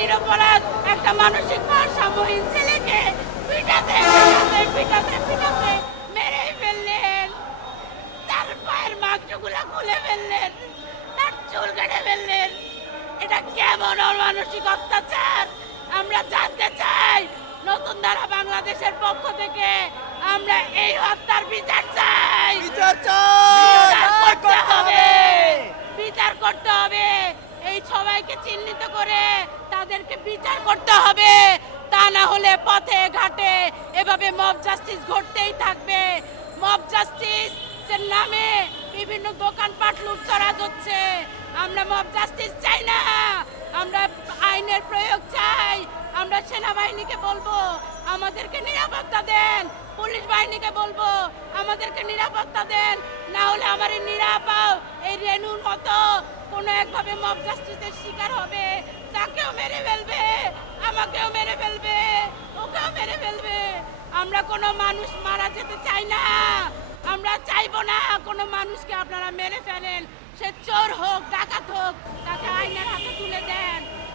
নিরপরাধ একটা মানসিক ভারসাম্যহীন ছেলেকে পিটাতে পিটাতে পিটাতে মেরেই ফেললেন। তার পায়ের মাংসগুলো খুলে ফেললেন, তার চুল কেটে ফেললেন। এটা কেমন অমানসিক অত্যাচার আমরা জানতে চাই। নতুন ধারা বাংলাদেশের পক্ষ থেকে আমরা এই হত্যার বিচার চাই। বিচার চাই, করতে হবে, বিচার করতে হবে। এই সবাইকে চিহ্নিত করে তাদেরকে বিচার করতে হবে। তা না হলে পথে ঘাটে এভাবে মব জাস্টিস ঘটতেই থাকবে। মব জাস্টিস এর নামে বিভিন্ন দোকানপাট লুটতরাজ হচ্ছে। আমরা মব জাস্টিস চাই না, আমরা আইনের প্রয়োগ চাই। আমরা সেনাবাহিনীকে বলবো আমাদেরকে নিরাপত্তা দেন, পুলিশ বাহিনীকে বলবো আমাদেরকে নিরাপত্তা দেন। না হলে আমার এই নিরাপদ এই রেনুর মতো কোনো একভাবে মব জাস্টিসের শিকার হবে, তাকেও মেরে ফেলবে, আমাকেও মেরে ফেলবে, ওকেও মেরে ফেলবে। আমরা কোনো মানুষ মারা যেতে চাই না। আমরা চাইবো না কোনো মানুষকে আপনারা মেরে ফেলেন। সে চোর হোক, ডাকাত হোক, তাকে আইনের হাতে তুলে দেন।